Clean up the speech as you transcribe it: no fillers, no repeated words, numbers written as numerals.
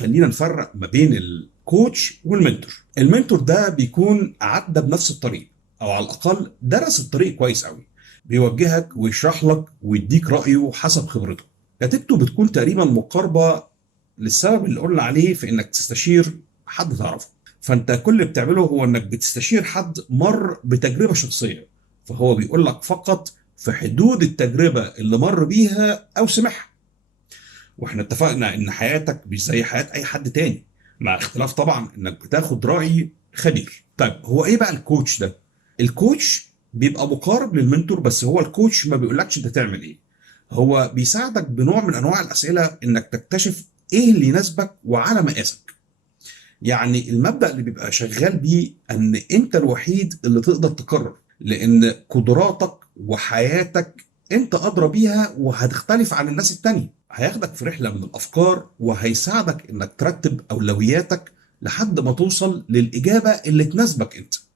خلينا نفرق ما بين الكوتش والمنتور. المنتور ده بيكون عدى بنفس الطريق، او على الاقل درس الطريق كويس قوي، بيوجهك ويشرح لك ويديك رايه حسب خبرته. نتيجته بتكون تقريبا مقاربه للسبب اللي قلنا عليه في انك تستشير حد تعرفه. فانت كل اللي بتعمله هو انك بتستشير حد مر بتجربه شخصيه، فهو بيقول لك فقط في حدود التجربه اللي مر بيها او سمعها. واحنا اتفقنا ان حياتك مش زي حياة اي حد تاني، مع اختلاف طبعا انك بتاخد رأي خبير. طيب هو ايه بقى الكوتش ده؟ الكوتش بيبقى مقارب للمنتور، بس هو الكوتش ما بيقولكش انت تعمل ايه، هو بيساعدك بنوع من انواع الاسئلة انك تكتشف ايه اللي يناسبك وعلى مقاسك. يعني المبدأ اللي بيبقى شغال بيه ان انت الوحيد اللي تقدر تقرر، لان قدراتك وحياتك انت ادرى بيها وهتختلف عن الناس التانية. هياخدك في رحلة من الافكار وهيساعدك انك ترتب اولوياتك لحد ما توصل للاجابة اللي تناسبك انت.